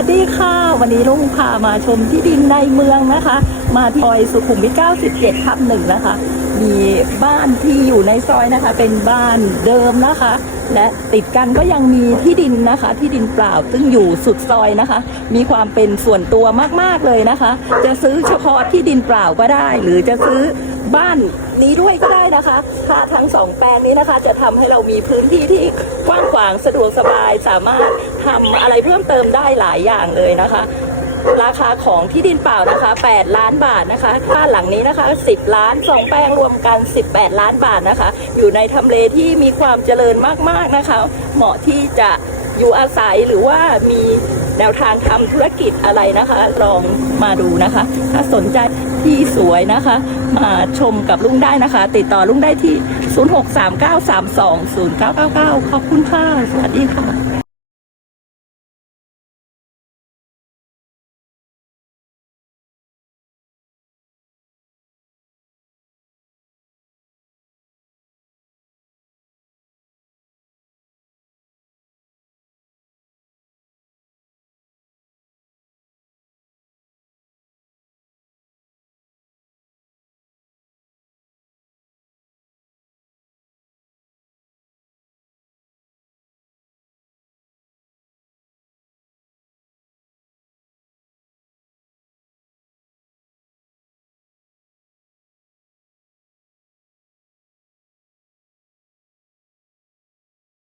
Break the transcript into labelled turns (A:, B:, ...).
A: วัสดีค่ะ วันนี้ลุงพามาชมที่ดินในเมืองนะคะ มาที่ซอยสุขุมวิท 97 ทับหนึ่งนะคะ มีบ้านที่อยู่ในซอยนะคะ เป็นบ้านเดิมนะคะ และติดกันก็ยังมีที่ดินนะคะ ที่ดินเปล่าซึ่งอยู่สุดซอยนะคะ มีความเป็นส่วนตัวมากๆเลยนะคะ จะซื้อเฉพาะที่ดินเปล่าก็ได้ หรือจะซื้อบ้านนี้ด้วยก็ได้นะคะถ้าทั้งสองแปลงนี้นะคะ จะทำให้เรามีพื้นที่ที่กว้างขวางสะดวกสบายสามารถทำอะไรเพิ่มเติมได้หลายอย่างเลยนะคะ ราคาของที่ดินเปล่านะคะ 8 ล้านบาทนะคะบ้านหลังนี้นะคะ 10 ล้าน 2 แปลงรวมกัน 18 ล้านบาทนะคะ อยู่ในทำเลที่มีความเจริญมากๆนะคะ เหมาะที่จะอยู่อาศัยหรือว่ามีแนวทางทำธุรกิจอะไรนะคะ ลองมาดูนะคะ ถ้าสนใจที่สวยนะคะ มาชมกับลุงได้นะคะ ติดต่อลุงได้ที่ 0639320999 ขอบคุณค่ะ สวัสดีค่ะ